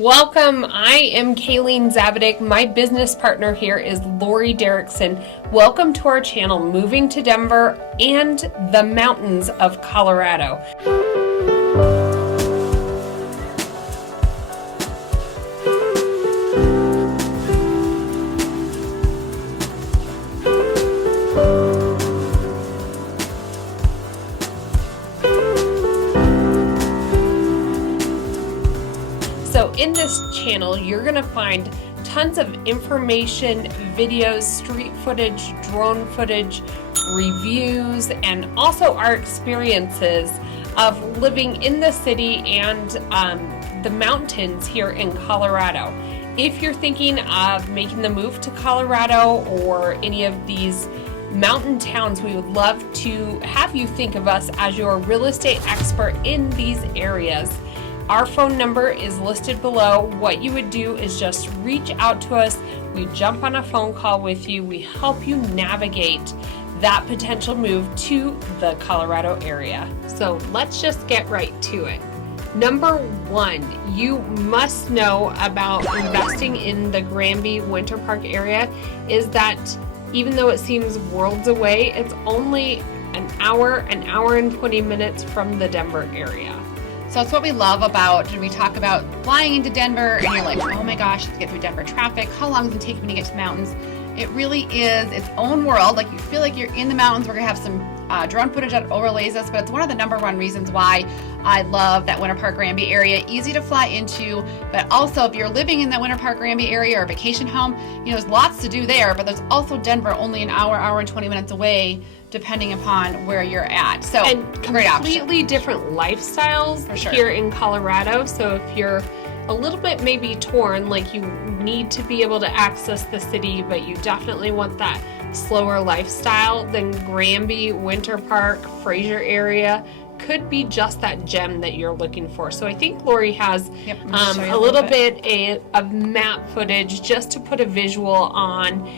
Welcome. I am Kayleen Zabidik. My business partner here is Lori Derrickson. Welcome to our channel, Moving to Denver and the Mountains of Colorado. So in this channel, you're going to find tons of information, videos, street footage, drone footage, reviews, and also our experiences of living in the city and the mountains here in Colorado. If you're thinking of making the move to Colorado or any of these mountain towns, we would love to have you think of us as your real estate expert in these areas. Our phone number is listed below. What you would do is just reach out to us. We jump on a phone call with you. We help you navigate that potential move to the Colorado area. So let's just get right to it. Number one, you must know about investing in the Granby Winter Park area is that even though it seems worlds away, it's only an hour and 20 minutes from the Denver area. So it's what we love about when we talk about flying into Denver and you're like, oh my gosh, to get through Denver traffic, how long does it take me to get to the mountains? It really is its own world. Like you feel like you're in the mountains. We're gonna have some drone footage that overlays us, but it's one of the number one reasons why I love that Winter Park Granby area. Easy to fly into, but also if you're living in that Winter Park Granby area or vacation home, you know, there's lots to do there, but there's also Denver only an hour and 20 minutes away, depending upon where you're at. So and completely different lifestyles here in Colorado. So if you're a little bit maybe torn, like you need to be able to access the city, but you definitely want that slower lifestyle, then Granby, Winter Park, Fraser area could be just that gem that you're looking for. So I think Lori has a little bit of map footage just to put a visual on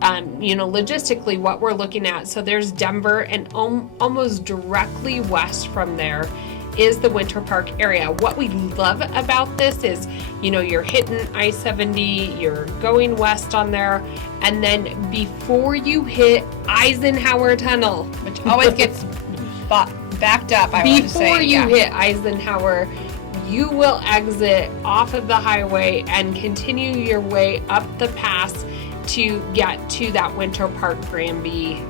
logistically what we're looking at. So there's Denver, and almost directly west from there is the Winter Park area. What we love about this is, you know, you're hitting I-70, you're going west on there, and then before you hit Eisenhower Tunnel, which always gets backed up, I want to say. Before you hit Eisenhower, you will exit off of the highway and continue your way up the pass to get to that Winter Park Granby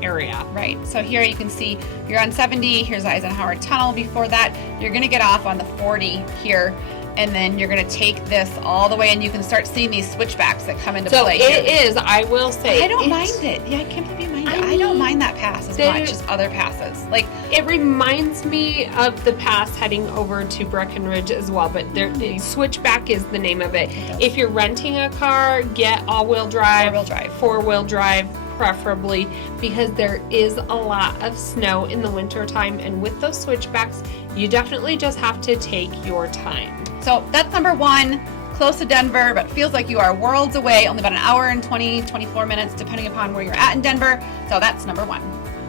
area. Right. So here you can see you're on 70. Here's Eisenhower Tunnel. Before that, you're going to get off on the 40 here, and then you're going to take this all the way, and you can start seeing these switchbacks that come into play. So it is, I will say. I don't mind it. Yeah, I can't believe you mind it. I don't mind that pass as much as other passes. Like, it reminds me of the pass heading over to Breckenridge as well, but switchback is the name of it. If you're renting a car, get all-wheel drive, four-wheel drive, preferably, because there is a lot of snow in the winter time, and with those switchbacks you definitely just have to take your time. So that's number one, close to Denver, but feels like you are worlds away, only about an hour and 24 minutes depending upon where you're at in Denver. So that's number one.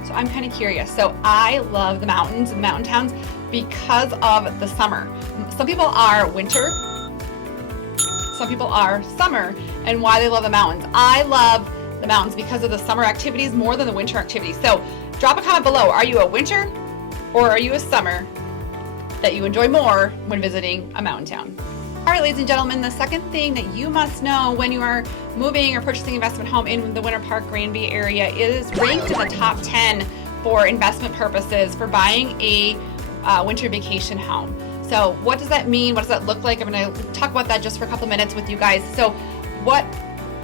So I'm kind of curious. So I love the mountains and mountain towns because of the summer. Some people are winter, some people are summer, and why they love the mountains. I love the mountains because of the summer activities more than the winter activities. So drop a comment below. Are you a winter or are you a summer that you enjoy more when visiting a mountain town? All right, ladies and gentlemen, the second thing that you must know when you are moving or purchasing an investment home in the Winter Park Granby area is ranked in the top 10 for investment purposes for buying a winter vacation home. So what does that mean? What does that look like? I'm going to talk about that just for a couple minutes with you guys. So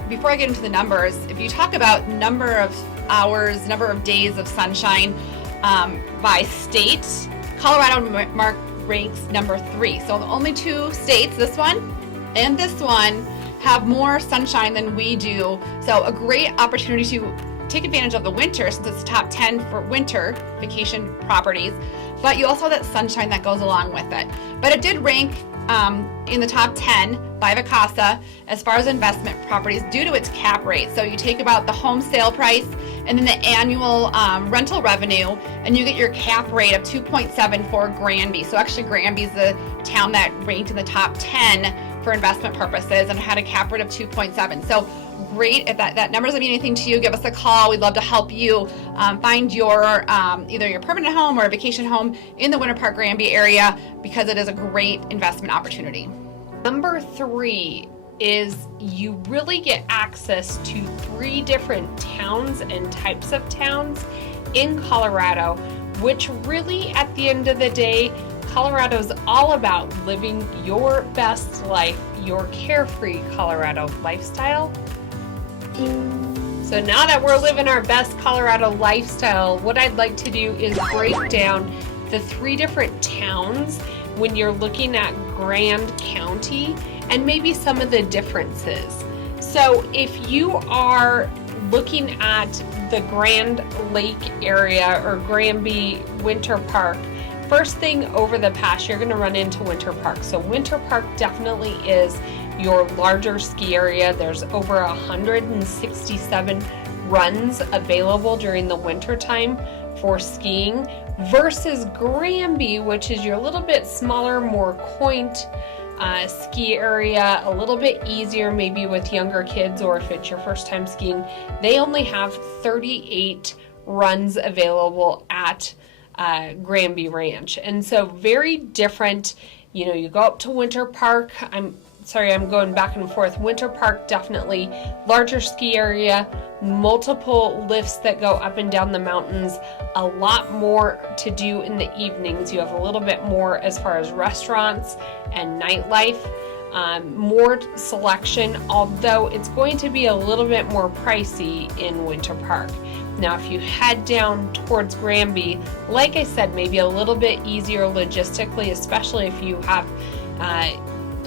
before I get into the numbers, if you talk about number of hours, number of days of sunshine by state, Colorado ranks number 3. So the only two states, this one and this one, have more sunshine than we do. So a great opportunity to take advantage of the winter, since it's top 10 for winter vacation properties. But you also have that sunshine that goes along with it. But it did rank in the top 10 by Vacasa as far as investment properties due to its cap rate. So you take about the home sale price and then the annual rental revenue, and you get your cap rate of 2.7 for Granby. So actually Granby is the town that ranked in the top 10 for investment purposes and had a cap rate of 2.7. So great. If that number doesn't mean anything to you, give us a call. We'd love to help you find your either your permanent home or a vacation home in the Winter Park Granby area, because it is a great investment opportunity. Number 3 is you really get access to 3 different towns and types of towns in Colorado, which really at the end of the day, Colorado is all about living your best life, your carefree Colorado lifestyle. So now that we're living our best Colorado lifestyle, what I'd like to do is break down the 3 different towns when you're looking at Grand County and maybe some of the differences. So if you are looking at the Grand Lake area or Granby Winter Park, first thing over the pass, you're going to run into Winter Park. So Winter Park definitely is your larger ski area. There's over 167 runs available during the winter time for skiing, versus Granby, which is your little bit smaller, more quaint ski area, a little bit easier maybe with younger kids, or if it's your first time skiing. They only have 38 runs available at Granby Ranch, and so very different. You know, you go up to Winter Park, I'm going back and forth. Winter Park, definitely larger ski area, multiple lifts that go up and down the mountains, a lot more to do in the evenings. You have a little bit more as far as restaurants and nightlife, more selection, although it's going to be a little bit more pricey in Winter Park. Now, if you head down towards Granby, like I said, maybe a little bit easier logistically, especially if you have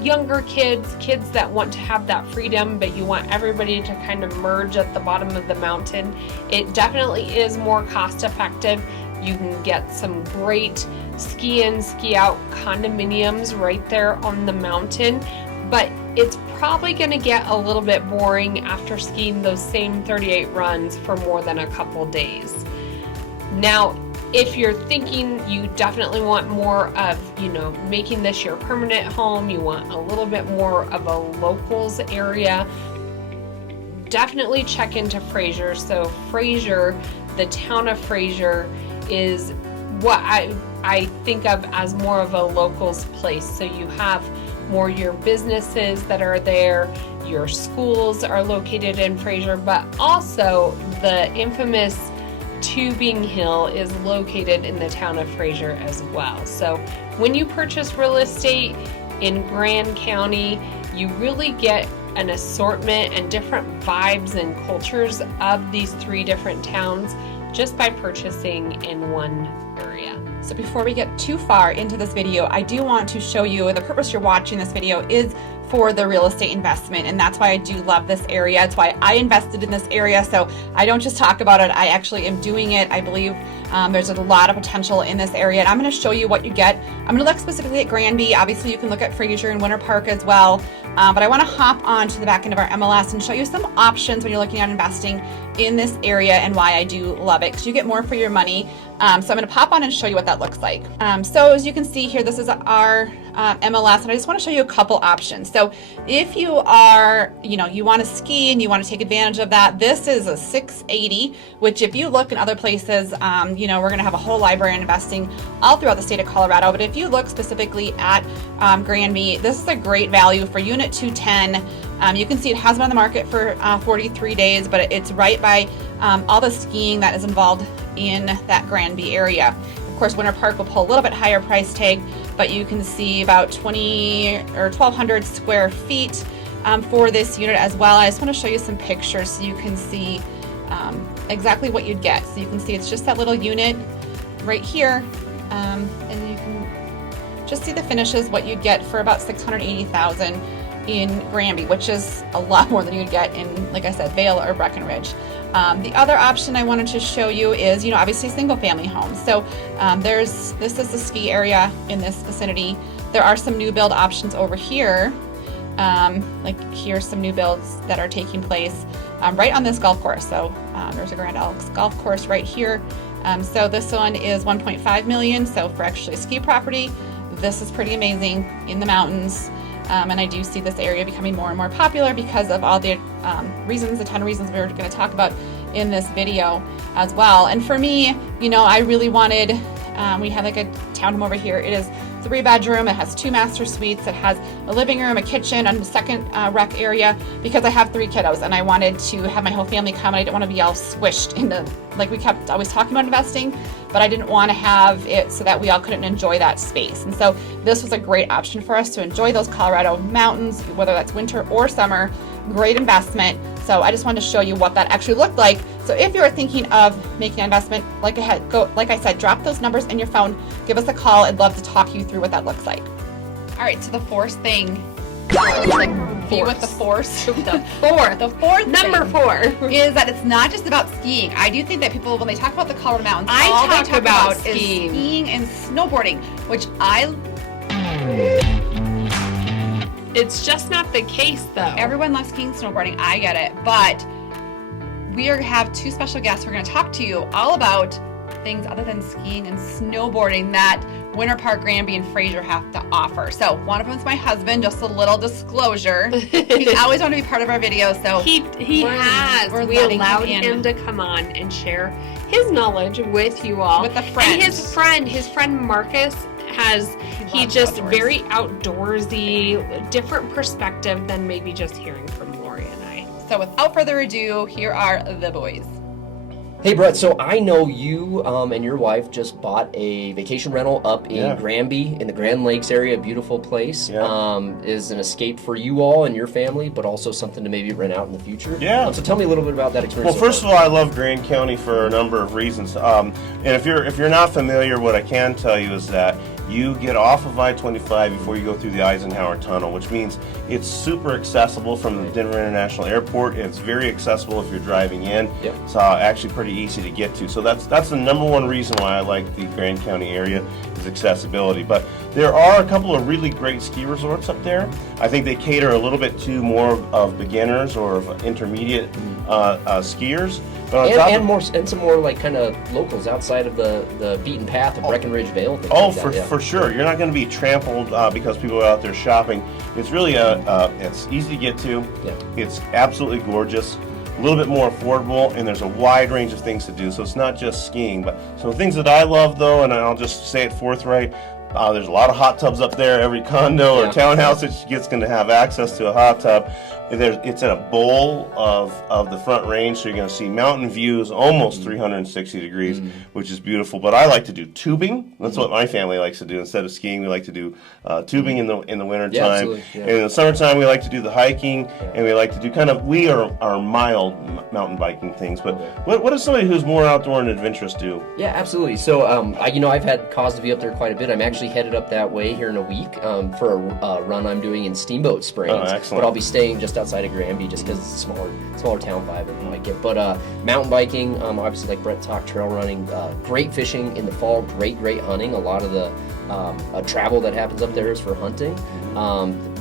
younger kids that want to have that freedom, but you want everybody to kind of merge at the bottom of the mountain. It definitely is more cost effective. You can get some great ski in, ski out condominiums right there on the mountain, but it's probably going to get a little bit boring after skiing those same 38 runs for more than a couple days. Now, if you're thinking you definitely want more of, making this your permanent home, you want a little bit more of a locals area, definitely check into Fraser. So Fraser, the town of Fraser, is what I think of as more of a locals place. So you have more your businesses that are there, your schools are located in Fraser, but also the infamous Tubing Hill is located in the town of Fraser as well. So when you purchase real estate in Grand County, you really get an assortment and different vibes and cultures of these 3 different towns just by purchasing in one area. So before we get too far into this video, I do want to show you the purpose you're watching this video is for the real estate investment, and that's why I do love this area. It's why I invested in this area, so I don't just talk about it, I actually am doing it. I believe there's a lot of potential in this area, and I'm going to show you what you get. I'm going to look specifically at Granby. Obviously you can look at Fraser and Winter Park as well, but I want to hop on to the back end of our MLS and show you some options when you're looking at investing in this area and why I do love it, because you get more for your money. So I'm going to pop on and show you what that looks like. So as you can see here, this is our MLS, and I just want to show you a couple options. So if you are, you want to ski and you want to take advantage of that, this is a 680, which if you look in other places, we're going to have a whole library in investing all throughout the state of Colorado. But if you look specifically at Granby, this is a great value for Unit 210. You can see it has been on the market for 43 days, but it's right by all the skiing that is involved in that Granby area. Of course, Winter Park will pull a little bit higher price tag, but you can see about 1,200 square feet for this unit as well. I just want to show you some pictures so you can see exactly what you'd get. So you can see it's just that little unit right here, and you can just see the finishes, what you'd get for about $680,000 in Granby, which is a lot more than you'd get in, like I said, Vail or Breckenridge. The other option I wanted to show you is, obviously single family homes. So this is the ski area in this vicinity. There are some new build options over here. Like here's some new builds that are taking place right on this golf course. So there's a Grand Elks golf course right here. So this one is 1.5 million. So for actually a ski property, this is pretty amazing in the mountains. And I do see this area becoming more and more popular because of all the reasons, the 10 reasons we were going to talk about in this video as well. And for me, you know, I really wanted, we have like a townhome over here. It is 3-bedroom. It has 2 master suites. It has a living room, a kitchen, and a second rec area because I have 3 kiddos and I wanted to have my whole family come. And I didn't want to be all squished into, like we kept always talking about investing, but I didn't want to have it so that we all couldn't enjoy that space. And so this was a great option for us to enjoy those Colorado mountains, whether that's winter or summer. Great investment. So I just wanted to show you what that actually looked like. So if you're thinking of making an investment, like I said, drop those numbers in your phone, give us a call. I'd love to talk you through what that looks like. All right, so the fourth thing, like be with the force. The fourth Number thing 4 is that it's not just about skiing. I do think that people, when they talk about the Colorado Mountains, I all talk they talk about is skiing. skiing and snowboarding, which It's just not the case, though. everyone loves skiing, snowboarding. I get it, but we have 2 special guests who are going to talk to you all about things other than skiing and snowboarding that Winter Park, Granby, and Fraser have to offer. So one of them is my husband. Just a little disclosure. He's always wanted to be part of our videos. So he has. We're We letting allowed him him to come on and share his knowledge with you all. With a friend. And his friend Marcus he loves just outdoors. very outdoorsy, different perspective than maybe just hearing from Lori and I. So without further ado, here are the boys. Hey Brett, so I know you and your wife just bought a vacation rental up in Granby in the Grand Lakes area, a beautiful place. Is an escape for you all and your family, but also something to maybe rent out in the future. So tell me a little bit about that experience. Well, first of all, I love Grand County for a number of reasons. And if you're not familiar, what I can tell you is that you get off of I-25 before you go through the Eisenhower Tunnel, which means it's super accessible from the Denver International Airport. It's very accessible if you're driving in. It's actually pretty easy to get to. So that's the number one reason why I like the Grand County area is accessibility. But there are a couple of really great ski resorts up there. I think they cater a little bit to more of beginners or of intermediate skiers. But and some more like kind of locals outside of the beaten path of Breckenridge Vale. For sure. You're not going to be trampled because people are out there shopping. It's really it's easy to get to. It's absolutely gorgeous. A little bit more affordable, and there's a wide range of things to do. So it's not just skiing, but some things that I love though, and I'll just say it forthright. There's a lot of hot tubs up there. Every condo or townhouse that gets going to have access to a hot tub. It's in a bowl of the Front Range, so you're going to see mountain views almost 360 degrees, which is beautiful. But I like to do tubing. That's what my family likes to do. Instead of skiing, we like to do tubing in the winter time. And in the summertime, we like to do the hiking, and we like to do we are mild mountain biking things. But what does somebody who's more outdoor and adventurous do? Yeah, absolutely. So I've had cause to be up there quite a bit. I'm actually headed up that way here in a week for a run I'm doing in Steamboat Springs. Oh, excellent. But I'll be staying just outside of Granby just because it's a smaller town vibe and like it. But mountain biking, obviously like Brett talked, trail running, great fishing in the fall, great hunting. A lot of the travel that happens up there is for hunting.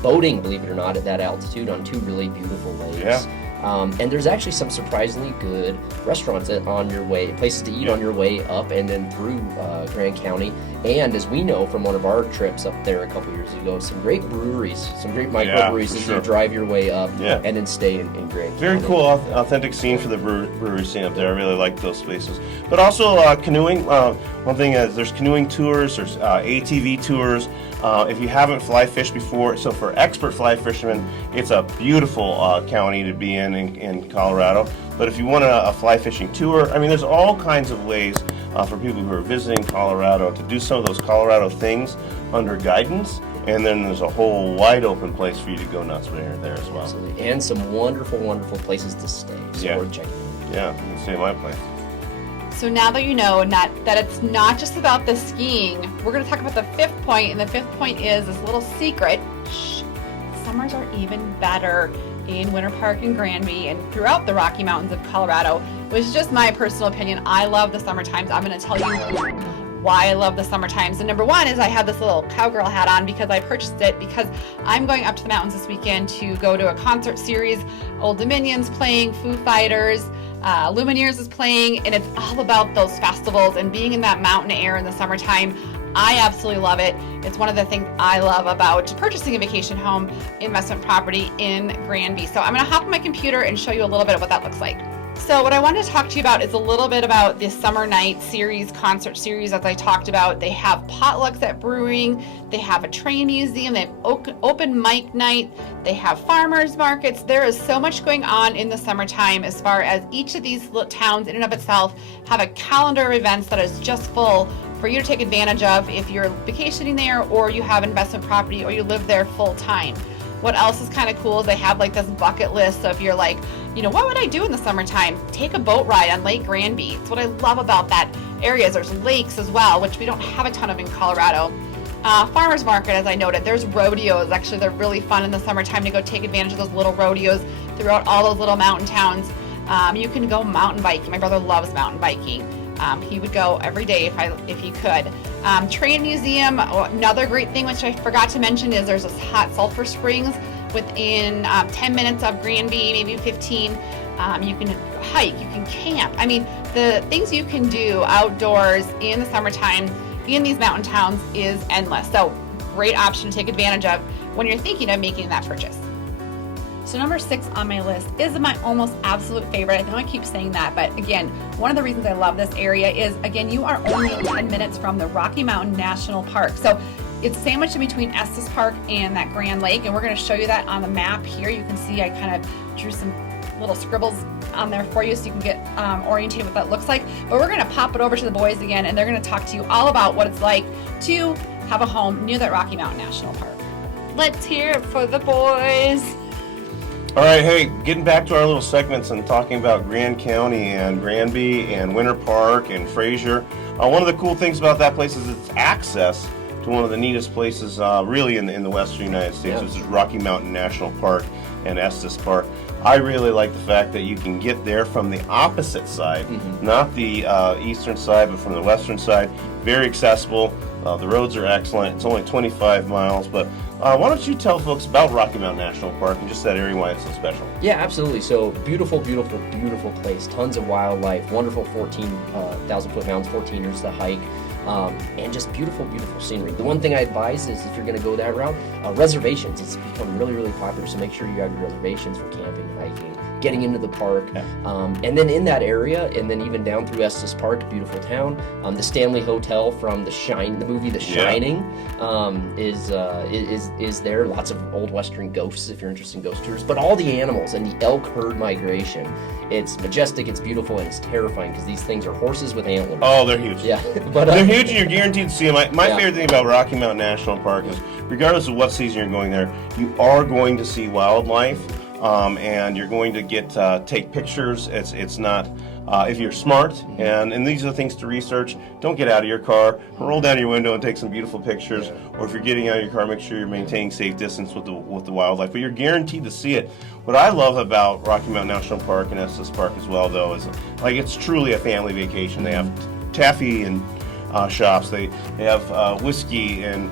Boating, believe it or not, at that altitude on 2 really beautiful lakes. And there's actually some surprisingly good restaurants on your way, places to eat on your way up and then through Grand County. And as we know from one of our trips up there a couple years ago, some great breweries, some great microbreweries as you drive your way up and then stay in Grand County. Very cool, authentic scene for the brewery scene up there. I really like those spaces. But also canoeing. One thing is there's canoeing tours, there's ATV tours. If you haven't fly fished before, so for expert fly fishermen, it's a beautiful county to be in Colorado. But if you want a fly fishing tour, I mean, there's all kinds of ways for people who are visiting Colorado to do some of those Colorado things under guidance. And then there's a whole wide open place for you to go nuts there as well. Absolutely. And some wonderful, wonderful places to stay. So worth checking out. Yeah, you can stay at my place. So now that you know that it's not just about the skiing, we're going to talk about the 5th point, and the 5th point is this little secret. Summers are even better in Winter Park and Granby and throughout the Rocky Mountains of Colorado, which is just my personal opinion. I love the summer times. I'm going to tell you why I love the summertime. So number one is I have this little cowgirl hat on because I purchased it because I'm going up to the mountains this weekend to go to a concert series. Old Dominion's playing, Foo Fighters, Lumineers is playing, and it's all about those festivals and being in that mountain air in the summertime. I absolutely love it. It's one of the things I love about purchasing a vacation home investment property in Granby. So I'm going to hop on my computer and show you a little bit of what that looks like. So what I wanted to talk to you about is a little bit about this summer night series, concert series, as I talked about. They have potlucks at brewing, they have a train museum, they have open mic night, they have farmers markets. There is so much going on in the summertime as far as each of these towns in and of itself have a calendar of events that is just full for you to take advantage of if you're vacationing there or you have investment property or you live there full time. What else is kind of cool is they have like this bucket list of you're like, you know, what would I do in the summertime? Take a boat ride on Lake Granby. It's what I love about that area. There's lakes as well, which we don't have a ton of in Colorado. Farmers market, as I noted, there's rodeos. Actually, they're really fun in the summertime to go take advantage of those little rodeos throughout all those little mountain towns. You can go mountain biking. My brother loves mountain biking. He would go every day if he could. Train museum, another great thing which I forgot to mention is there's this hot sulfur springs within 10 minutes of Granby, maybe 15. You can hike, you can camp. I mean, the things you can do outdoors in the summertime in these mountain towns is endless. So great option to take advantage of when you're thinking of making that purchase. So number 6 on my list is my almost absolute favorite. I know I keep saying that, but again, one of the reasons I love this area is, again, you are only 10 minutes from the Rocky Mountain National Park. So it's sandwiched in between Estes Park and that Grand Lake, and we're going to show you that on the map here. You can see I kind of drew some little scribbles on there for you so you can get oriented what that looks like. But we're going to pop it over to the boys again, and they're going to talk to you all about what it's like to have a home near that Rocky Mountain National Park. Let's hear it for the boys. All right, hey, getting back to our little segments and talking about Grand County and Granby and Winter Park and Fraser. One of the cool things about that place is its access to one of the neatest places really in the western United States, which is Rocky Mountain National Park and Estes Park. I really like the fact that you can get there from the opposite side, not the eastern side, but from the western side. Very accessible. The roads are excellent. It's only 25 miles, but why don't you tell folks about Rocky Mountain National Park and just that area and why it's so special? Yeah, absolutely. So beautiful, beautiful, beautiful place. Tons of wildlife, wonderful 14,000-foot mountains, 14ers to hike. And just beautiful, beautiful scenery. The one thing I advise is if you're going to go that route, reservations. It's become really, really popular, so make sure you have your reservations for camping, hiking, getting into the park. And then in that area, and then even down through Estes Park, beautiful town, the Stanley Hotel from the movie The Shining is there. Lots of old western ghosts if you're interested in ghost tours. But all the animals and the elk herd migration. It's majestic, it's beautiful, and it's terrifying because these things are horses with antlers. Oh, they're huge. Yeah, but they're huge, and you're guaranteed to see them. My favorite thing about Rocky Mountain National Park is, regardless of what season you're going there, you are going to see wildlife, and you're going to get take pictures. It's not. If you're smart, and these are the things to research, don't get out of your car, roll down your window and take some beautiful pictures, or if you're getting out of your car, make sure you're maintaining safe distance with the wildlife, but you're guaranteed to see it. What I love about Rocky Mountain National Park and Estes Park as well, though, is like it's truly a family vacation. They have taffy and shops, they have whiskey and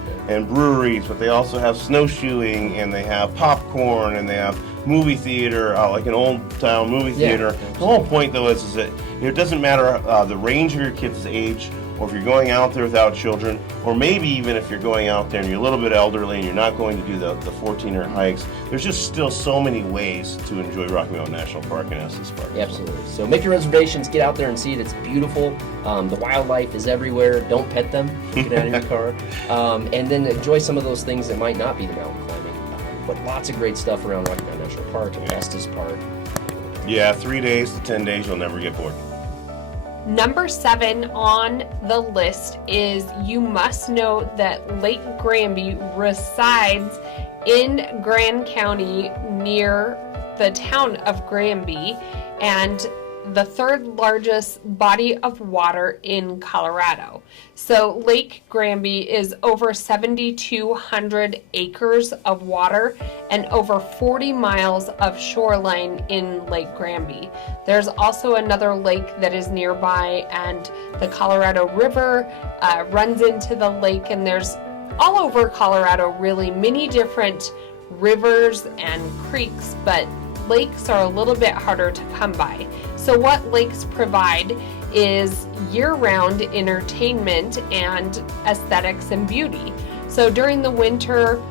breweries, but they also have snowshoeing, and they have popcorn, and they have movie theater, like an old town movie theater. The whole point, though, is that it doesn't matter the range of your kid's age, or if you're going out there without children, or maybe even if you're going out there and you're a little bit elderly and you're not going to do the 14er hikes. There's just still so many ways to enjoy Rocky Mountain National Park and Estes Park. Yeah, absolutely. So make your reservations, get out there and see it. It's beautiful. The wildlife is everywhere. Don't pet them. Get out of your car. And then enjoy some of those things that might not be the mountain climbing. But lots of great stuff around Rocky Mountain National Park and Estes Park. Yeah, 3 days to 10 days, you'll never get bored. Number 7 on the list is you must know that Lake Granby resides in Grand County near the town of Granby, and the third largest body of water in Colorado. So Lake Granby is over 7,200 acres of water and over 40 miles of shoreline in Lake Granby. There's also another lake that is nearby, and the Colorado River runs into the lake, and there's all over Colorado really many different rivers and creeks, but lakes are a little bit harder to come by. So what lakes provide is year-round entertainment and aesthetics and beauty. So during the winter,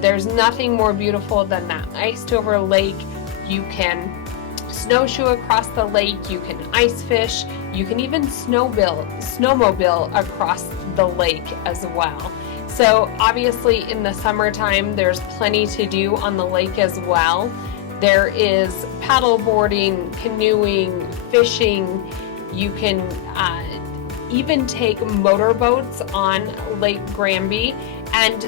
there's nothing more beautiful than that iced over lake. You can snowshoe across the lake, you can ice fish, you can even snowmobile across the lake as well. So obviously in the summertime, there's plenty to do on the lake as well. There is paddle boarding, canoeing, fishing. You can even take motorboats on Lake Granby. And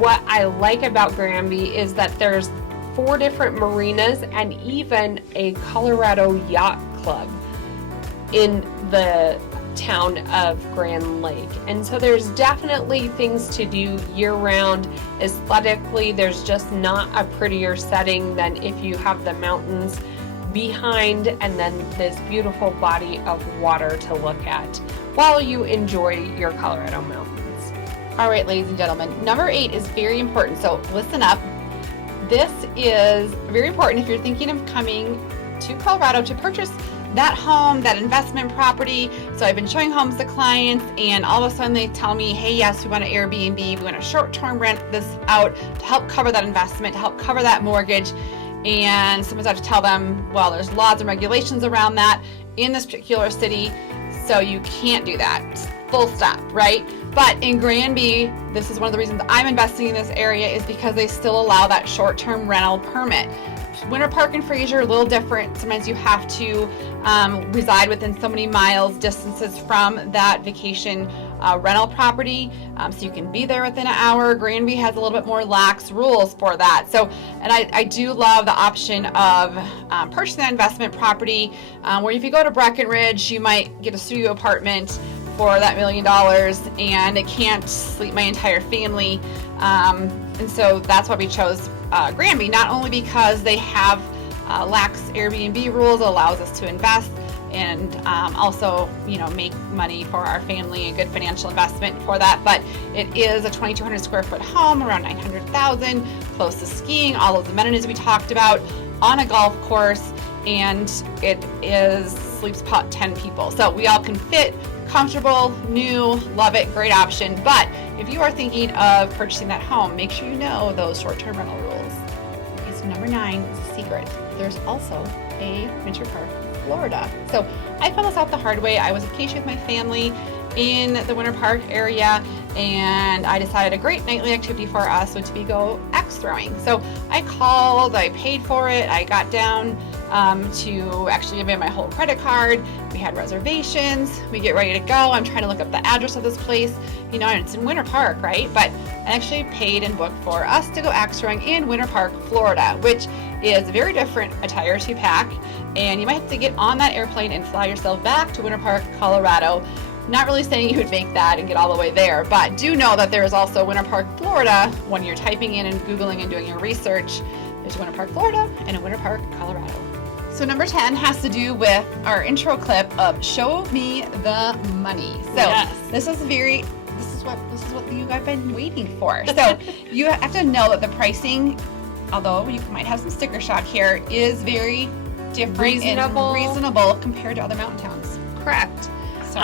what I like about Granby is that there's 4 different marinas and even a Colorado Yacht Club in the town of Grand Lake. And so there's definitely things to do year-round. Aesthetically, there's just not a prettier setting than if you have the mountains behind and then this beautiful body of water to look at while you enjoy your Colorado mountains. All right, ladies and gentlemen, number 8 is very important, so listen up. This is very important if you're thinking of coming to Colorado to purchase that home, that investment property. So I've been showing homes to clients, and all of a sudden they tell me, hey, yes, we want an Airbnb, we want to short-term rent this out to help cover that investment, to help cover that mortgage. And sometimes I have to tell them, well, there's laws and regulations around that in this particular city, so you can't do that. Full stop, right? But in Granby, this is one of the reasons I'm investing in this area, is because they still allow that short-term rental permit. Winter Park and Fraser, a little different. Sometimes you have to reside within so many miles distances from that vacation rental property, so you can be there within an hour. Granby has a little bit more lax rules for that. So, and I do love the option of purchasing that investment property, where if you go to Breckenridge, you might get a studio apartment for that $1 million, and it can't sleep my entire family. And so that's why we chose Granby, not only because they have lax Airbnb rules, it allows us to invest and also, you know, make money for our family, a good financial investment for that. But it is a 2,200 square foot home, around 900,000, close to skiing, all of the amenities we talked about, on a golf course, and it sleeps about 10 people. So we all can fit, comfortable, new, love it, great option. But if you are thinking of purchasing that home, make sure you know those short-term rental rules. Okay, so number 9 is a secret. There's also a Winter Park, Florida. So I found this out the hard way. I was vacationing with my family in the Winter Park area, and I decided a great nightly activity for us would be go axe throwing. So I called, I paid for it, I got down to actually give in my whole credit card. We had reservations, we get ready to go. I'm trying to look up the address of this place, you know, and it's in Winter Park, right? But I actually paid and booked for us to go axe throwing in Winter Park, Florida, which is very different attire to pack, and you might have to get on that airplane and fly yourself back to Winter Park, Colorado. Not really saying you would make that and get all the way there, but do know that there is also Winter Park, Florida. When you're typing in and Googling and doing your research, there's Winter Park, Florida and a Winter Park, Colorado. So number 10 has to do with our intro clip of Show Me the Money. So Yes. this is what you have been waiting for. So you have to know that the pricing, although you might have some sticker shock here, is very different Reasonable. and reasonable compared to other mountain towns. Correct. So,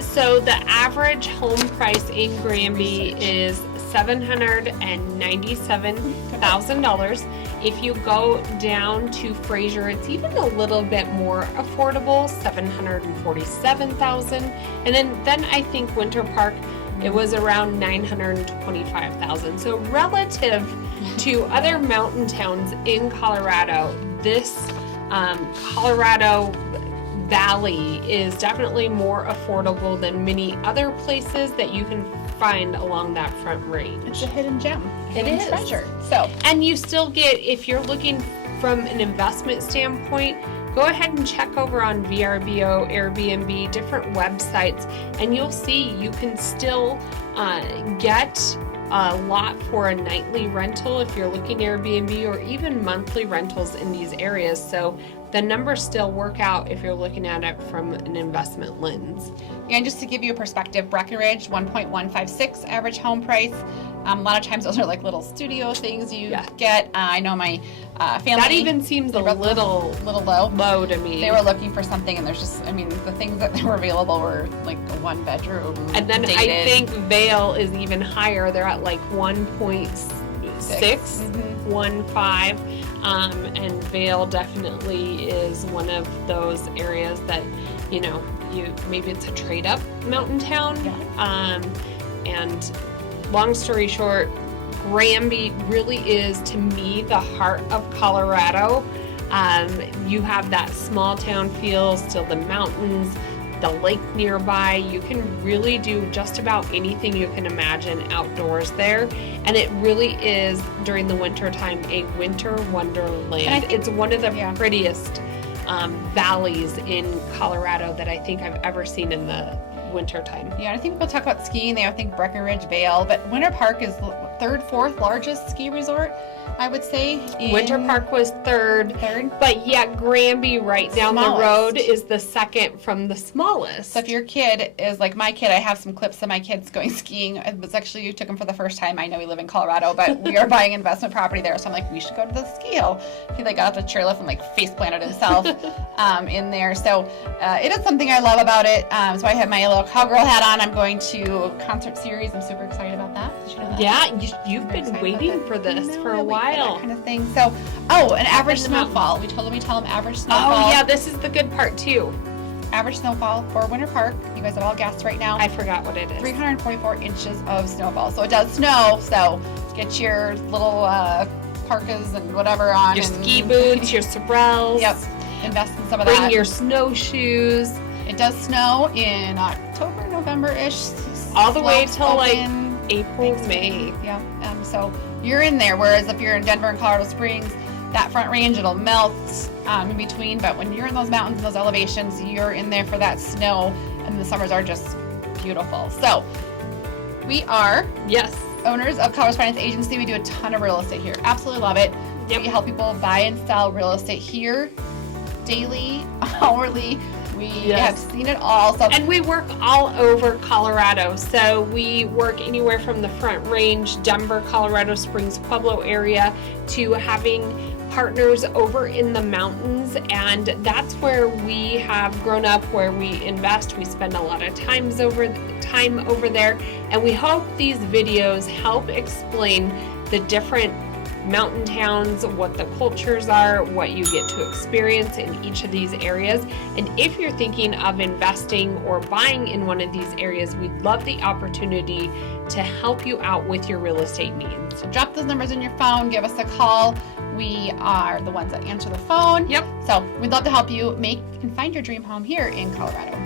So the average home price in Granby is $797,000. If you go down to Fraser, it's even a little bit more affordable, $747,000. And then I think Winter Park, it was around $925,000. So relative to other mountain towns in Colorado, this Colorado Valley is definitely more affordable than many other places that you can find along that front range. it's a hidden gem. It hidden is. treasure. So And you still get, if you're looking from an investment standpoint, go ahead and check over on VRBO, Airbnb, different websites, and you'll see you can still get a lot for a nightly rental if you're looking Airbnb, or even monthly rentals in these areas. So the numbers still work out if you're looking at it from an investment lens. And just to give you a perspective, Breckenridge, 1.156 average home price. A lot of times those are like little studio things you get. I know my family. That even seems a little low to me. They were looking for something, and there's just, I mean, the things that were available were like a 1 bedroom. And then dated. I think Vail is even higher. They're at like 1.6, 1.5. And Vail definitely is one of those areas that, you know, maybe it's a trade up mountain town. And long story short, Granby really is, to me, the heart of Colorado. You have that small town feel, still the mountains, the lake nearby. You can really do just about anything you can imagine outdoors there. And it really is, during the winter time, a winter wonderland. It's one of the prettiest valleys in Colorado that I think I've ever seen in the winter time. Yeah, I think people talk about skiing. They think Breckenridge, Vail, but Winter Park is third, fourth largest ski resort, I would say. Winter Park was third, but yet Granby right down the road is the second from the smallest. So if your kid is like my kid, I have some clips of my kids going skiing. It was actually, you took them for the first time. I know we live in Colorado, but we are buying investment property there, so I'm like, we should go to the ski hill. He like got off the chairlift and like face planted himself in there. So it is something I love about it. So I have my little cowgirl hat on. I'm going to concert series. I'm super excited about that. Did you know that? Yeah, you've been waiting for this for a while. That kind of thing. So, an average snowfall. We tell them average snowfall. Oh yeah, this is the good part too. Average snowfall for Winter Park. You guys have all guessed right now. I forgot what it is. 344 inches of snowfall. So it does snow. So get your little parkas and whatever on. Your ski boots, your sorels. Yep. Invest in some of that. Bring your snowshoes. It does snow in October, November-ish. All the way till like April, May. Yeah. So you're in there. Whereas if you're in Denver and Colorado Springs, that Front Range, it'll melt in between. But when you're in those mountains, those elevations, you're in there for that snow, and the summers are just beautiful. So we are owners of Colorado Finance Agency. We do a ton of real estate here. Absolutely love it. We help people buy and sell real estate here daily, hourly. We have seen it all. So, and we work all over Colorado. So we work anywhere from the Front Range, Denver, Colorado Springs, Pueblo area, to having partners over in the mountains. And that's where we have grown up, where we invest. We spend a lot of time over there. And we hope these videos help explain the different mountain towns, what the cultures are, what you get to experience in each of these areas. And if you're thinking of investing or buying in one of these areas, we'd love the opportunity to help you out with your real estate needs. So drop those numbers in your phone, give us a call. We are the ones that answer the phone. Yep. So we'd love to help you make and find your dream home here in Colorado.